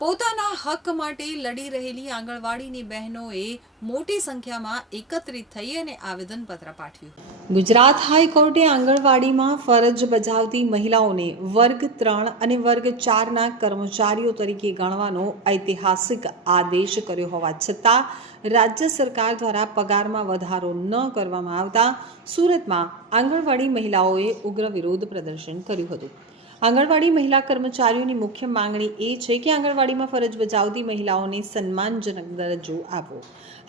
પોતાના હક માટે લડી રહેલી આંગણવાડીની બહેનોએ મોટી સંખ્યામાં એકત્રિત થઈ અને આવેદનપત્ર પાઠવ્યું. ગુજરાત હાઈકોર્ટે આંગણવાડીમાં ફરજ બજાવતી મહિલાઓને વર્ગ ત્રણ અને વર્ગ ચારના કર્મચારીઓ તરીકે ગણવાનો ઐતિહાસિક આદેશ કર્યો હોવા છતાં રાજ્ય સરકાર દ્વારા પગારમાં વધારો ન કરવામાં આવતા સુરતમાં આંગણવાડી મહિલાઓએ ઉગ્ર વિરોધ પ્રદર્શન કર્યું હતું. આંગણવાડી મહિલા કર્મચારીઓની મુખ્ય માંગણી એ છે કે આંગણવાડીમાં ફરજ બજાવતી મહિલાઓને સન્માનજનક દરજ્જો આપવો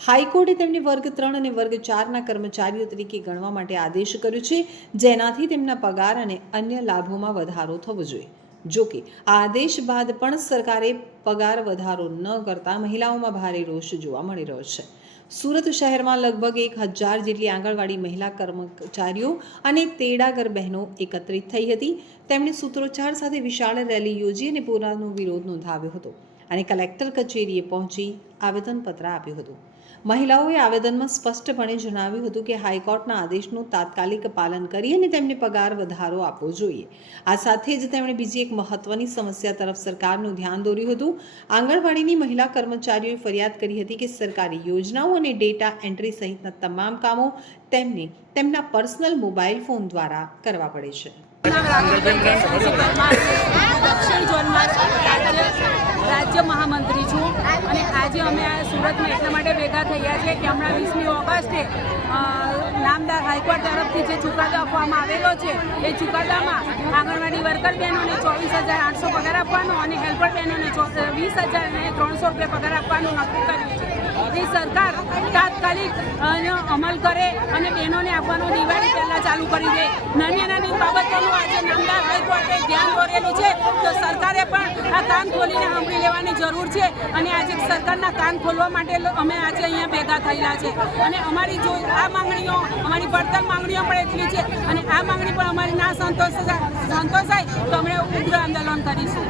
હાઈકોર્ટે તેમને વર્ગ ત્રણ અને વર્ગ ચારના કર્મચારીઓ તરીકે ગણવા માટે આદેશ કર્યો છે, જેનાથી તેમના પગાર અને અન્ય લાભોમાં વધારો થવો જોઈએ. જોકે આ આદેશ બાદ પણ સરકારે પગાર વધારો ન કરતા મહિલાઓમાં ભારે રોષ જોવા મળી રહ્યો છે. સુરત શહેરમાં લગભગ એક હજાર જેટલી આંગણવાડી મહિલા કર્મચારીઓ અને તેડાગર બહેનો એકત્રિત થઈ હતી. તેમણે સૂત્રોચ્ચાર સાથે વિશાળ રેલી યોજી અને પોતાનો વિરોધ નોંધાવ્યો હતો. અને કલેક્ટર કચેરીએ પહોંચી આવેદનપત્ર આપ્યું હતું. મહિલાઓએ આવેદનમાં સ્પષ્ટપણે જણાવ્યું હતું કે હાઈકોર્ટના આદેશનું તાત્કાલિક પાલન કરી અને તેમને પગાર વધારો આપવો જોઈએ. આ સાથે જ તેમણે બીજી એક મહત્વની સમસ્યા તરફ સરકારનું ધ્યાન દોર્યું હતું. આંગણવાડીની મહિલા કર્મચારીઓએ ફરિયાદ કરી હતી કે સરકારી યોજનાઓ અને ડેટા એન્ટ્રી સહિતના તમામ કામો તેમને તેમના પર્સનલ મોબાઈલ ફોન દ્વારા કરવા પડે છે દક્ષિણ ઝોનમાં રાજ્ય રાજ્ય મહામંત્રી છું અને આજે અમે આ સુરતમાં એટલા માટે ભેગા થયા છે કે હમણાં વીસમી ઓગસ્ટે નામદાર હાઈકોર્ટ તરફથી જે ચુકાદો આપવામાં આવેલો છે, એ ચુકાદામાં આંગણવાડી વર્કર બહેનોને ચોવીસ હજાર આઠસો પગાર આપવાનો અને હેલ્પર બહેનોને વીસ હજાર અને ત્રણસો રૂપિયા પગાર આપવાનું નક્કી કર્યું છે. એ સરકાર તાત્કાલિક અમલ કરે અને બહેનોને આપવાનું દિવાળી પહેલાં ચાલુ કરી દે. નાની નાની બાબતોનું આજે નામદાર હાઈકોર્ટે ધ્યાન દોરેલું છે. તો સરકારે પણ આ કાન ખોલીને સાંભળી લેવાની જરૂર છે અને આજે સરકારના કાન ખોલવા માટે અમે આજે અહીંયા ભેગા થયેલા છે. અને અમારી જો આ માંગણીઓ, અમારી પડતર માંગણીઓ પણ એટલી છે અને આ માંગણી પણ અમારી ના સંતોષ સંતોષાય તો અમે ઉગ્ર આંદોલન કરીશું.